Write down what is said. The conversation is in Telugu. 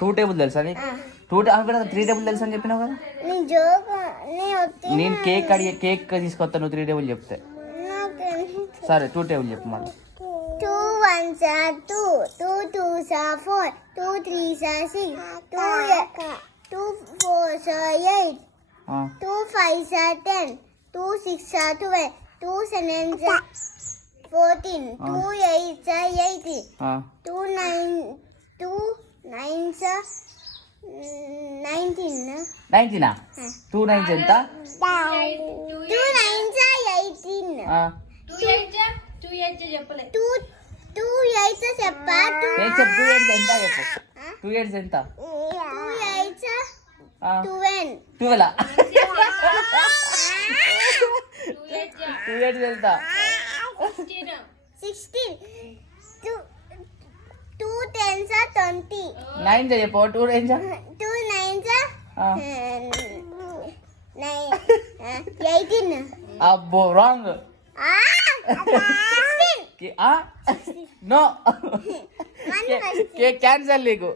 2 టేబుల్ తెలుసా నీకు? 3 టేబుల్ తెలుసా అని చెప్పినావు కదా. నేను కేక్ తీసుకొస్తా, నువ్వు 3 టేబుల్ చెప్తే. సరే 2 టేబుల్ చెప్పు మళ్ళీ. 2 1s are 2, 2 2s are 4, 2 3s are 6, 2 4s are 8, 2 5s are 10, 2 6s are 12, 2 7s are 14, 2 8s are 18, 2 9s are 19. 19 2 9s ఎంత? 2 9s are 18. 2 8 చెప్పలే. 2 8s చెప్పా. 2 8s ఎంత చెప్పు. 2 8s ఎంత? 2 8s 12. 12 2 8s ఎంత? 16. 2 10s are 20. 9 చెప్పు. 2 9s 2 9s are 18. అబ్బో రాంగ్. 16. నో కేక్ క్యాన్సల్ నీకు.